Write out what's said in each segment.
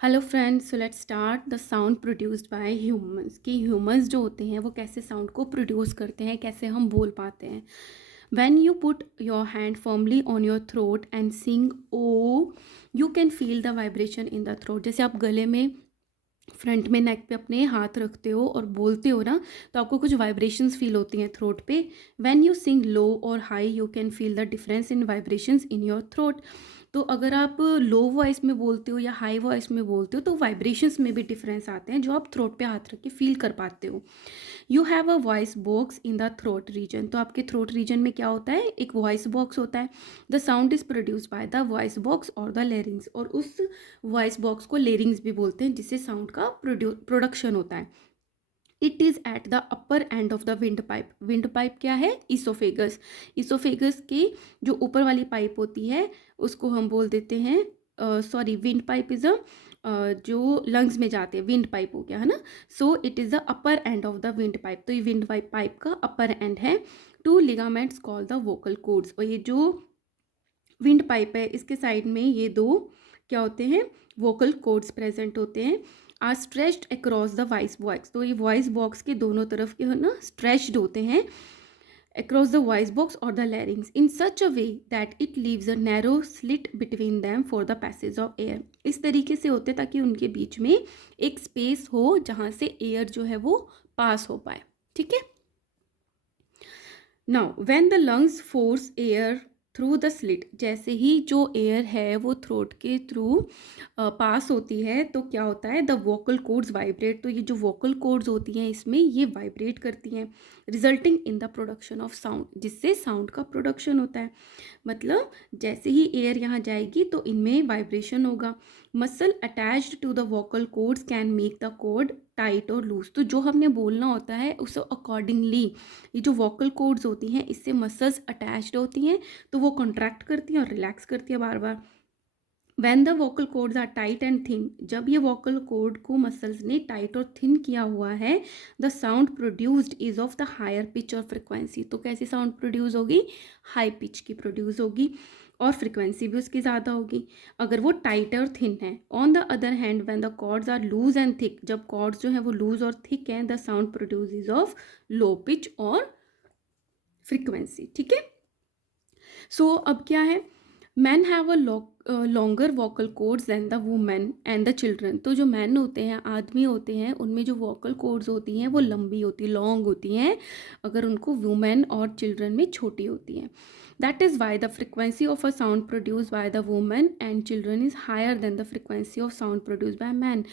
Hello friends, so let's start the sound produced by humans कि humans जो होते हैं वो कैसे साउंड को प्रोड्यूस करते हैं, कैसे हम बोल पाते हैं। When you put your hand firmly on your throat and sing O, you can feel the vibration in the throat. जैसे आप गले में फ्रंट में नेक पे अपने हाथ रखते हो और बोलते हो ना, तो आपको कुछ वाइब्रेशंस फील होती हैं थ्रोट पे। व्हेन यू सिंग लो और high, you can feel the difference in vibrations in your throat. तो अगर आप लो वॉइस में बोलते हो या हाई वॉइस में बोलते हो तो वाइब्रेशंस में भी डिफरेंस आते हैं जो आप थ्रोट पे हाथ रख के फील कर पाते हो। You have a voice box in the throat region. तो आपके थ्रोट रीजन में क्या होता है, एक वॉइस बॉक्स होता है। The sound is produced by the voice box और द लेरिंग्स, और उस वॉइस बॉक्स को लेरिंग्स भी बोलते हैं जिससे साउंड का प्रोडक्शन होता है। It is at the upper end of the wind pipe. Wind pipe क्या है, इसोफेगस। इसोफेगस की जो ऊपर वाली पाइप होती है उसको हम बोल देते हैं, sorry, wind pipe is a जो लंग्स में जाते हैं, विंड पाइप हो गया है ना। So it is the upper end of the windpipe, तो ये विंड पाइप का अपर एंड है। Two ligaments call the vocal cords, और ये जो विंड पाइप है इसके साइड में ये दो क्या होते हैं, वोकल कोड्स प्रेजेंट होते हैं। Are stretched across the voice box, तो ये वॉइस बॉक्स के दोनों तरफ के है ना स्ट्रेच्ड होते हैं across the voice box or the larynx in such a way that it leaves a narrow slit between them for the passage of air। इस तरीके से होते ताकि उनके बीच में एक स्पेस हो जहाँ से एयर जो है वो पास हो पाए। ठीक है। Now when the lungs force air through the slit, जैसे ही जो एयर है वो थ्रोट के थ्रू पास होती है तो क्या होता है, द वोकल कॉर्ड्स वाइब्रेट। तो ये जो वोकल कॉर्ड्स होती हैं इसमें ये वाइब्रेट करती हैं, resulting in the production of sound, जिससे साउंड का प्रोडक्शन होता है। मतलब जैसे ही एयर यहाँ जाएगी तो इनमें वाइब्रेशन होगा। Muscle attached to the vocal cords can make the cord tight और लूज। तो जो हमने बोलना होता है उसे अकॉर्डिंगली ये जो वोकल कॉर्ड्स होती हैं इससे मसल्स अटैच्ड होती हैं, तो वो कॉन्ट्रैक्ट करती हैं और रिलैक्स करती है बार बार। When the vocal cords are tight and thin, जब ये वोकल कॉर्ड को मसल्स ने टाइट और थिन किया हुआ है, the sound produced is of the higher pitch और फ्रिक्वेंसी। तो कैसी साउंड प्रोड्यूस होगी, हाई पिच की प्रोड्यूस होगी और फ्रिक्वेंसी भी उसकी ज़्यादा होगी अगर वो टाइट और थिन है। On the other hand when the cords are loose and thick, जब कॉर्ड्स जो है वो लूज और थिक हैं, the sound produce is of low pitch और फ्रिक्वेंसी। ठीक है। सो अब क्या है, man have a longer vocal cords than the women and the children. तो जो मैन होते हैं, आदमी होते हैं, उनमें जो वोकल कॉर्ड्स होती हैं वो लंबी होती, लॉन्ग होती हैं, अगर उनको वुमेन और चिल्ड्रन में छोटी होती हैं। That is why the frequency of a sound produce by the women and children is higher than the frequency of sound produce by man.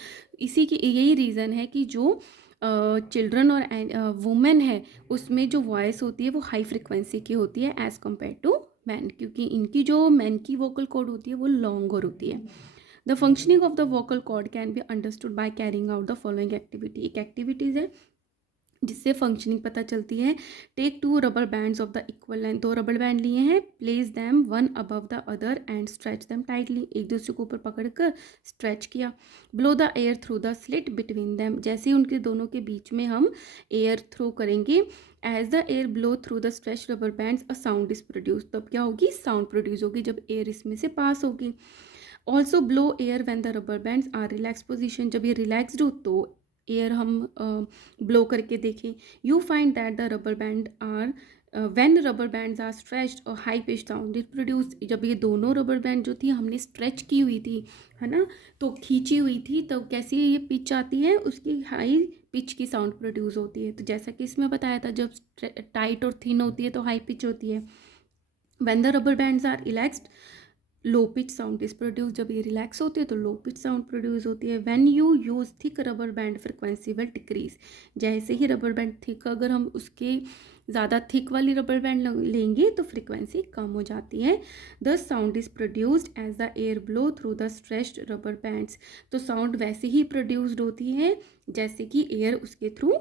इसी की यही रीज़न है कि जो चिल्ड्रन और वुमेन है उसमें जो वॉइस होती है वो हाई फ्रिक्वेंसी की होती है एज़ कम्पेयर टू मैन, क्योंकि इनकी जो मैन की वोकल कॉर्ड होती है वो लॉन्गर होती है। The functioning of the vocal cord can be understood by carrying out the following activity. एक एक्टिविटीज़ है जिससे फंक्शनिंग पता चलती है। Take two rubber bands of the equal length, दो रबर बैंड लिए हैं, place them one above the other and stretch them tightly, एक दूसरे को ऊपर पकड़कर स्ट्रेच किया। Blow the air through the slit between them, जैसे ही उनके दोनों के बीच में हम एयर थ्रो करेंगे, as the air blow through the stretch rubber bands a sound is produce. तब क्या होगी, साउंड प्रोड्यूस होगी जब एयर इसमें से पास होगी। Also blow air when the rubber bands are relax position, जब ये रिलैक्सड हो तो एयर हम ब्लो करके देखें। You find that the rubber band are when rubber bands are stretched और high pitch sound is produce. जब ये दोनों रबर बैंड जो थी हमने स्ट्रेच की हुई थी, है ना, तो खींची हुई थी, तो कैसी ये पिच आती है, उसकी हाई पिच की साउंड प्रोड्यूस होती है। तो जैसा कि इसमें बताया था, जब टाइट और थिन होती है तो हाई पिच होती है। When the rubber bands are relaxed, low pitch sound is produce, जब ये रिलैक्स होती है तो लो पिच साउंड प्रोड्यूस होती है। When you use thick rubber band frequency will decrease, जैसे ही रबर बैंड थिक, अगर हम उसके ज़्यादा थिक वाली रबर बैंड लेंगे तो फ्रिक्वेंसी कम हो जाती है। The sound is produced as the air blow through the stretched rubber bands, तो साउंड वैसे ही प्रोड्यूस्ड होती है जैसे कि एयर उसके थ्रू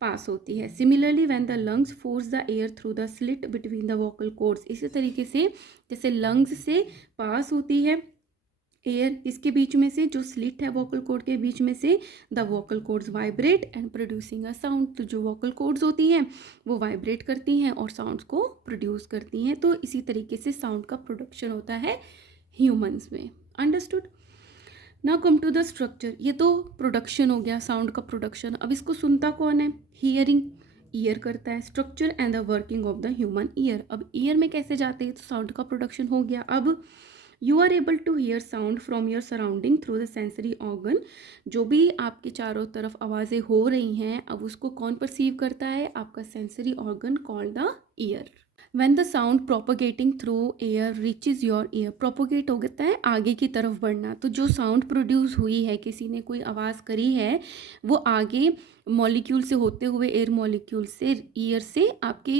पास होती है। Similarly when the lungs force the air through the slit between the vocal chords, इसी तरीके से जैसे लंग्स से पास होती है एयर, इसके बीच में से जो स्लिट है वोकल कॉर्ड के बीच में से, the vocal chords vibrate and producing a sound. तो जो वोकल कॉर्ड्स होती हैं वो वाइब्रेट करती हैं और साउंड्स को प्रोड्यूस करती हैं। तो इसी तरीके से साउंड का प्रोडक्शन होता है ह्यूमंस में। Understood. Now come to the structure. ये तो प्रोडक्शन हो गया, साउंड का प्रोडक्शन। अब इसको सुनता कौन है? हियरिंग, ईयर करता है। Structure and the working of the human year. अब ईयर में कैसे जाते हैं? तो साउंड का प्रोडक्शन हो गया। अब you are able to hear sound from your surrounding through the sensory organ. जो भी आपके चारों तरफ आवाज़ें हो रही हैं, अब उसको कौन परसीव करता है? आपका sensory organ called the year. When the sound propagating through air reaches your ear, propagate हो गया है आगे की तरफ बढ़ना। तो जो साउंड प्रोड्यूस हुई है, किसी ने कोई आवाज़ करी है, वो आगे मॉलिक्यूल से होते हुए, एयर मॉलिक्यूल से, ईयर से आपके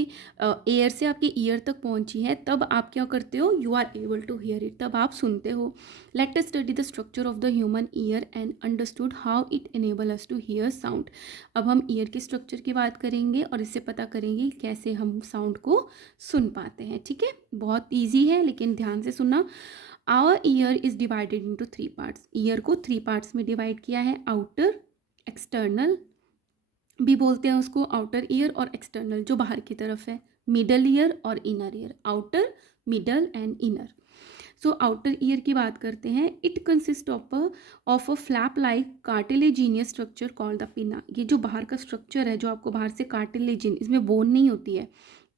एयर से आपके ईयर तक पहुंची है, तब आप क्या करते हो? You are able to hear it, तब आप सुनते हो। Let us study the structure of the human ear and understood how it enable us to hear sound. अब हम ईयर के स्ट्रक्चर की बात करेंगे और इससे पता करेंगे कैसे हम साउंड को सुन पाते हैं। ठीक है, बहुत ईजी है, लेकिन ध्यान से सुनना। Our ear is divided into 3 parts. Ear को 3 पार्ट्स में डिवाइड किया है। आउटर, एक्सटर्नल भी बोलते हैं उसको, आउटर ईयर और एक्सटर्नल जो बाहर की तरफ है। मिडल ईयर और inner ear, outer, middle and inner. So outer ear की बात करते हैं। It consist of a flap like cartilaginous structure called the पिना। ये जो बाहर का स्ट्रक्चर है, जो आपको बाहर से कार्टिलेजिन, इसमें बोन नहीं होती है,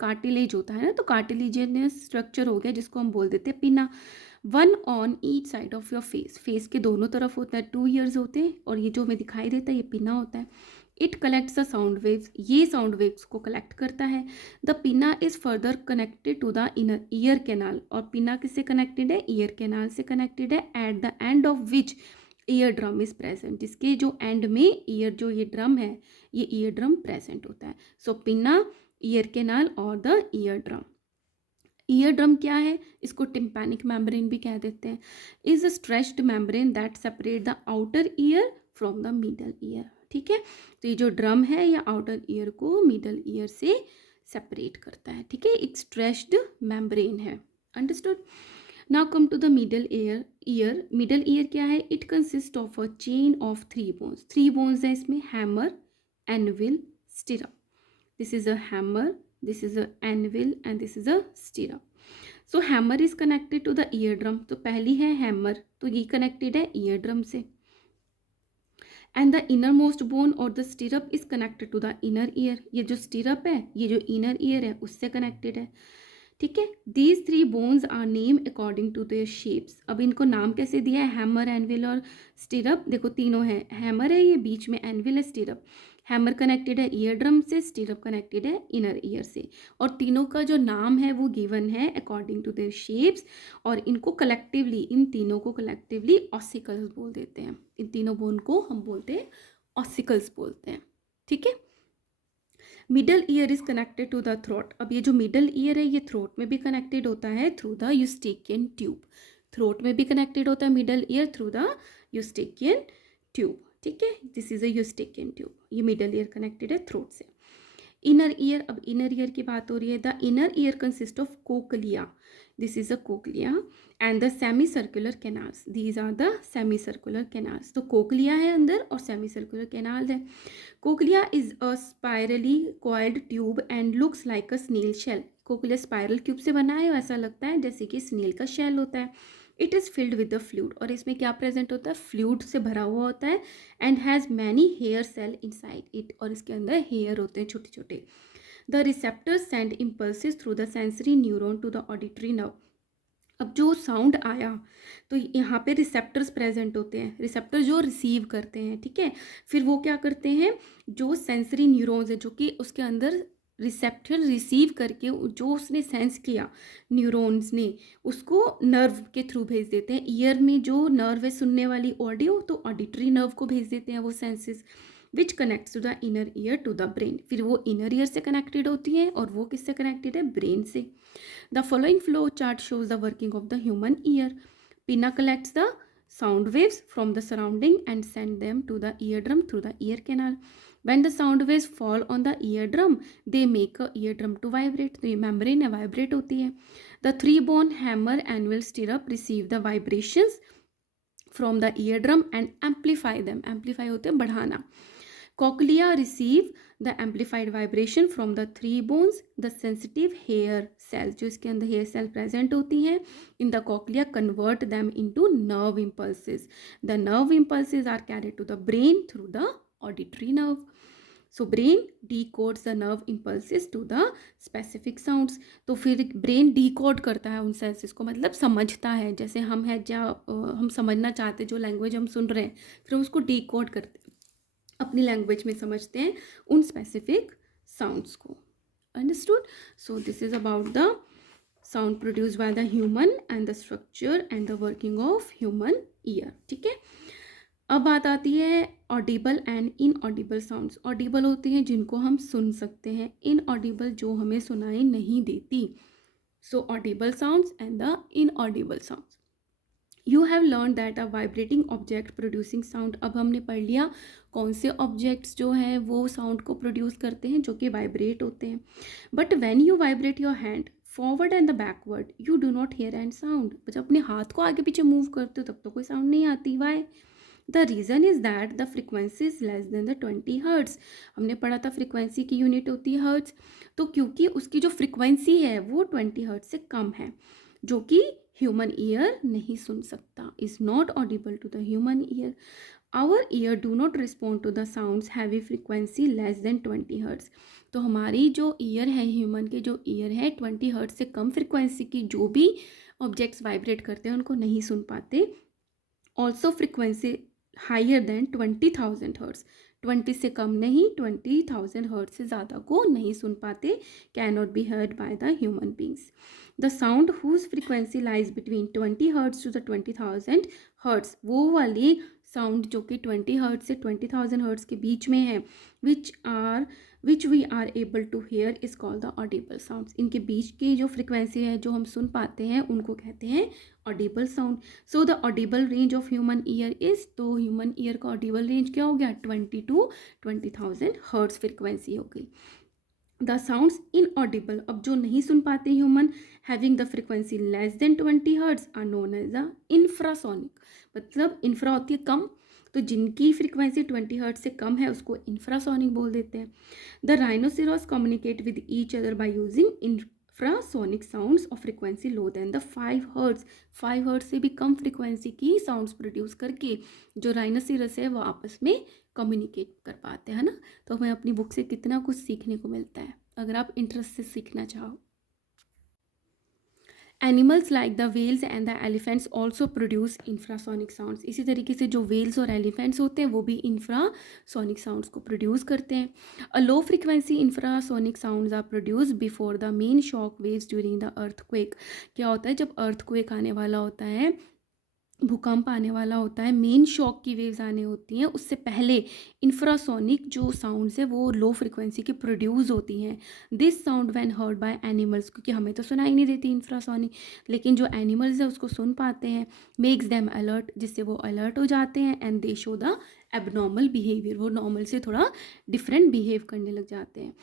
कार्टिलेज होता है ना, तो कार्टिलेजिनियस स्ट्रक्चर हो गया जिसको हम बोल देते हैं पिना। One on each side of your face, face के दोनों तरफ होता है। 2 ईयर्स होते हैं और ये जो हमें दिखाई देता है ये पिना होता है। It collects the sound waves, ये साउंड वेव्स को कलेक्ट करता है। The pinna is further connected to the inner ear canal. और पिना किससे कनेक्टेड है? ईयर कैनाल से कनेक्टेड है। At the end of which eardrum is present, जिसके जो एंड में ईयर, जो ये ड्रम है, ये ईयर ड्रम प्रेजेंट होता है। सो पिना, ईयर कैनाल और the eardrum. Eardrum क्या है? इसको टिम्पैनिक मेम्ब्रेन भी कह देते हैं। Is a stretched membrane that separate the outer ear from the middle ear. ठीक है, तो ये जो ड्रम है ये आउटर ईयर को मिडल ईयर से सेपरेट करता है। ठीक है, एक स्ट्रेच्ड मेम्ब्रेन है। Understood. Now come to the middle ear. Middle ear क्या है? It consist of a chain of 3 bones. 3 bones है इसमें, hammer, anvil, stirrup. This is a hammer, this is a anvil and this is a stirrup. So hammer is connected to the eardrum. तो पहली है hammer, तो ये connected है eardrum से। And the innermost bone or the stirrup is connected to the inner ear. ये जो stirrup है, ये जो inner ear है, उससे connected है। ठीक है, these 3 bones are named according to their shapes. अब इनको नाम कैसे दिया है? हैमर, एनविल और स्टिरअप। देखो तीनों है, हैमर है ये, बीच में एनविल है, स्टिरअप। हैमर कनेक्टेड है ईयर ड्रम से, स्टिरअप कनेक्टेड है इनर ईयर से, और तीनों का जो नाम है वो गिवन है अकॉर्डिंग टू देयर शेप्स। और इनको कलेक्टिवली, इन तीनों को कलेक्टिवली ऑसिकल्स बोल देते हैं। इन तीनों बोन को हम बोलते हैं ऑसिकल्स बोलते हैं। ठीक है, middle ear is connected to the throat. अब ये जो मिडल ईयर है ये थ्रोट में भी कनेक्टेड होता है through the Eustachian tube. Throat में भी कनेक्टेड होता है middle ear through the Eustachian tube. ठीक है, this is a Eustachian tube. ये मिडल ईयर कनेक्टेड है थ्रोट से। इनर ईयर, अब इनर ईयर की बात हो रही है। The inner ear consist of cochlea, this is a cochlea, and the semicircular canals, these are the semicircular canals. तो कोकलिया है अंदर और सेमी सर्कुलर कैनाल है। Cochlea is a spirally coiled tube and looks like a snail shell. Cochlea spiral tube से बना है और ऐसा लगता है जैसे कि स्नेल का शेल होता है। It is filled with the fluid, और इसमें क्या प्रेजेंट होता है? फ्लूइड से भरा हुआ होता है। And has many hair cell inside it, और इसके अंदर हेयर होते हैं छोटे छोटे। The receptors send impulses through the sensory neuron to the auditory nerve. अब जो साउंड आया तो यहाँ पे रिसेप्टर्स प्रेजेंट होते हैं, रिसेप्टर जो रिसीव करते हैं। ठीक है, फिर वो क्या करते हैं? जो सेंसरी न्यूरॉन्स है, जो कि उसके अंदर रिसेप्टर रिसीव करके जो उसने सेंस किया न्यूरॉन्स ने, उसको नर्व के थ्रू भेज देते हैं। ईयर में जो नर्व है सुनने वाली ऑडियो, तो ऑडिटरी नर्व को भेज देते हैं वो senses, which connects to the inner ear to the brain. फिर वो इनर ईयर से कनेक्टेड होती है और वो किससे कनेक्टेड है? ब्रेन से। The following flow chart shows the working of the human ear. Pinna collects the sound waves from the surrounding and send them to the eardrum through the ear canal. When the sound waves fall on the eardrum, they make a eardrum to vibrate. तो ये membrane है, vibrate होती है. The 3 bone hammer and will stirrup receive the vibrations from the eardrum and amplify them. Amplify होते हैं बढ़ाना. Cochlea receive the amplified vibration from the three bones. The sensitive hair cells, जो इसके अंदर hair cell present होती हैं in the cochlea, convert them into nerve impulses. The nerve impulses are carried to the brain through the auditory nerve. So brain decodes the nerve impulses to the specific sounds. तो फिर brain decode करता है उन senses को, मतलब समझता है. जैसे हम है हम समझना चाहते जो language हम सुन रहे हैं, फिर हम उसको decode करते हैं, अपनी लैंग्वेज में समझते हैं उन स्पेसिफिक साउंड्स को. Understood. So this is about the sound produced by the human and the structure and the working of human ear. ठीक है. अब बात आती है Audible and inaudible sounds. Audible होती हैं जिनको हम सुन सकते हैं, इनऑडिबल जो हमें सुनाई नहीं देती. So audible sounds and the inaudible sounds. You have learn that a vibrating object producing sound. अब हमने पढ़ लिया कौन से ऑब्जेक्ट्स जो हैं वो साउंड को प्रोड्यूस करते हैं, जो कि वाइब्रेट होते हैं. But when you vibrate your hand forward and the backward you do not here and sound. जब अपने हाथ को आगे पीछे मूव करते हो तब तो कोई साउंड नहीं आती. Why? The reason is that the frequency is less than the 20 hertz. हमने पढ़ा था फ्रिक्वेंसी की यूनिट होती है हर्ट्स. तो क्योंकि उसकी जो फ्रिक्वेंसी है वो 20 हर्ट्स से कम है, जो कि ह्यूमन ईयर नहीं सुन सकता, is not audible to the human ear. Our ear do not respond to the sounds हैवी फ्रिक्वेंसी लेस देन 20 हर्ट्स. तो हमारी जो ईयर है, ह्यूमन के जो ईयर है, 20 हर्ट्स से कम फ्रिक्वेंसी की जो भी ऑब्जेक्ट्स वाइब्रेट करते हैं उनको नहीं सुन पाते. Also frequency higher than 20,000 hertz. 20 से कम नहीं, 20,000 हर्ट्स से ज़्यादा को नहीं सुन पाते. Can not be heard by the human beings. The sound whose frequency lies between 20 hertz to the 20,000 hertz, वो वाली साउंड जो कि 20 हर्ट्स से 20,000 हर्ट्स के बीच में है, which we are able to hear is called the audible sounds. इनके बीच की जो फ्रिक्वेंसी है जो हम सुन पाते हैं उनको कहते हैं Audible sound. So the Audible range of human ear is, तो ह्यूमन ईयर का ऑडिबल रेंज क्या हो गया? 20 to 20,000 हर्ट्स फ्रिक्वेंसी हो गई. द साउंड्स इनऑडिबल, अब जो नहीं सुन पाते human, having the frequency less than 20 hertz are known as the infrasonic. मतलब इंफ्रा होती है कम, तो जिनकी फ्रिक्वेंसी 20 हर्ट्स से कम है उसको इंफ्रासोनिक बोल देते हैं. The rhinoceros communicate with each other by using infrasonic sounds of frequency low than the 5 hertz. 5 hertz से भी कम फ्रिक्वेंसी की साउंड्स प्रोड्यूस करके जो राइनोसेरस है वो आपस में कम्युनिकेट कर पाते हैं ना. तो हमें अपनी बुक से कितना कुछ सीखने को मिलता है अगर आप इंटरेस्ट से सीखना चाहो. Animals like the whales and the elephants also produce infrasonic sounds. इसी तरीके से जो वेल्स और एलिफेंट्स होते हैं वो भी इंफ्रासोनिक साउंड्स को प्रोड्यूस करते हैं. A low frequency infrasonic sounds are produce before the main shock waves during the earthquake. क्या होता है जब अर्थक्वेक आने वाला होता है, भूकंप आने वाला होता है, मेन शॉक की वेव्स आने होती हैं, उससे पहले इंफ्रासोनिक जो साउंड्स है वो लो फ्रिक्वेंसी की प्रोड्यूस होती हैं. This sound when heard by animals, क्योंकि हमें तो सुनाई नहीं देती इंफ्रासोनिक, लेकिन जो एनिमल्स है उसको सुन पाते हैं. मेक्स देम अलर्ट, जिससे वो अलर्ट हो जाते हैं. And they show the abnormal behaviour, वो नॉर्मल से थोड़ा डिफरेंट बिहेव करने लग जाते हैं.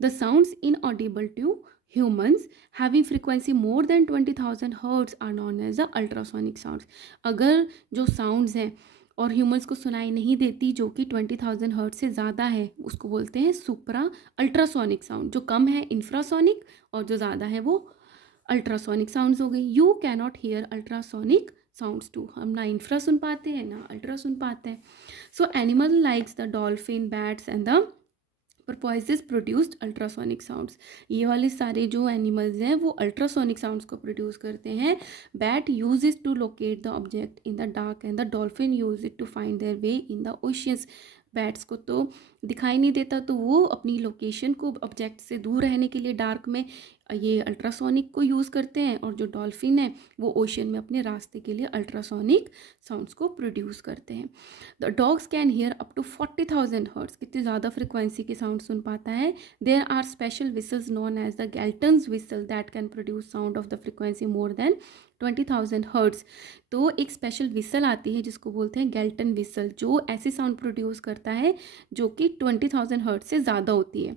The sounds inaudible to humans having frequency more than 20,000 hertz are known as the ultrasonic sounds. अगर जो साउंड्स हैं और ह्यूमंस को सुनाई नहीं देती जो कि 20,000 हर्ट्ज से ज़्यादा है उसको बोलते हैं सुप्रा अल्ट्रासोनिक साउंड. जो कम है इंफ्रासोनिक और जो ज़्यादा है वो अल्ट्रासोनिक साउंड्स हो गई. You can not hear ultrasonic sounds too. हम ना इंफ्रा सुन पाते हैं ना अल्ट्रा सुन पाते हैं. So animal likes the dolphin, bats and the porpoises produced ultrasonic sounds. ये वाले सारे जो एनिमल्स हैं वो अल्ट्रासोनिक साउंड्स को प्रोड्यूस करते हैं. Bat uses to locate the object in the dark and the dolphin use it to find their way in the oceans. Bats को तो दिखाई नहीं देता तो वो अपनी लोकेशन को ऑब्जेक्ट से दूर रहने के लिए डार्क में ये अल्ट्रासोनिक को यूज़ करते हैं, और जो डॉल्फिन है वो ओशन में अपने रास्ते के लिए अल्ट्रासोनिक साउंड्स को प्रोड्यूस करते हैं. The dogs can hear up to 40,000 hertz. कितनी ज़्यादा फ्रिक्वेंसी के साउंड सुन पाता है. There are special whistles known as the Galton's whistle that can produce sound of the frequency more than 20,000 hertz. तो एक स्पेशल विसल आती है जिसको बोलते हैं गैल्टन विसल, जो ऐसी साउंड प्रोड्यूस करता है जो कि 20,000 हर्ट्स से ज़्यादा होती है.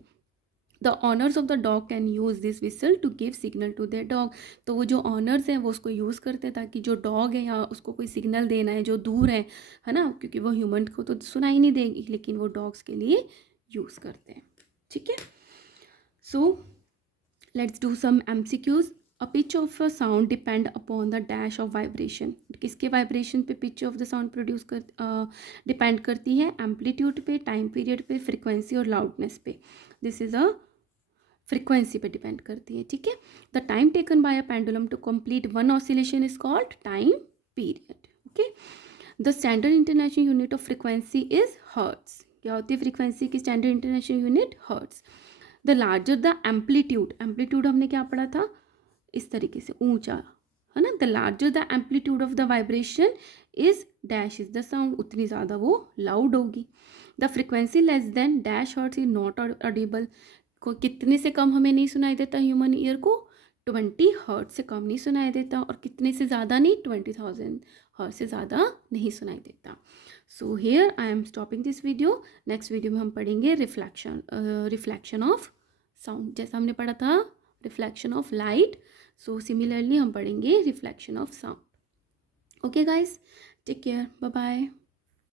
The owners of the dog can use this whistle to give signal to their dog. तो वो जो ऑनर्स हैं वो उसको यूज़ करते हैं ताकि जो डॉग है या उसको कोई सिग्नल देना है जो दूर है ना, क्योंकि वो ह्यूमन को तो सुनाई नहीं देगी, लेकिन वो डॉग्स के लिए यूज़ करते हैं। ठीक है, so let's do some MCQs। A pitch of a sound depend upon the dash of vibration. किसके वाइब्रेशन पे pitch of the sound produce कर डिपेंड करती है? एम्पलीट्यूड पे, टाइम पीरियड पे, फ्रिक्वेंसी और लाउडनेस पे। दिस इज़ अ फ्रिक्वेंसी पे डिपेंड करती है। ठीक है, the time taken by a pendulum to complete one oscillation is called time period. Okay, the standard international unit of frequency is hertz. क्या होती है फ्रिक्वेंसी की standard international unit? Hertz. The larger the amplitude, amplitude हमने क्या पढ़ा था? इस तरीके से ऊंचा, है ना। The larger the amplitude of the vibration is dash is the sound, उतनी ज़्यादा वो लाउड होगी। The frequency less than dash hertz is not audible. को कितने से कम हमें नहीं सुनाई देता ह्यूमन ईयर को? 20 हर्ट से कम नहीं सुनाई देता, और कितने से ज़्यादा नहीं? 20,000 हर्ट से ज़्यादा नहीं सुनाई देता। So here I am stopping this video. Next video में हम पढ़ेंगे रिफ्लेक्शन ऑफ साउंड, जैसा हमने पढ़ा था reflection of light, so similarly हम पढ़ेंगे reflection of sound. Okay guys, take care, bye bye.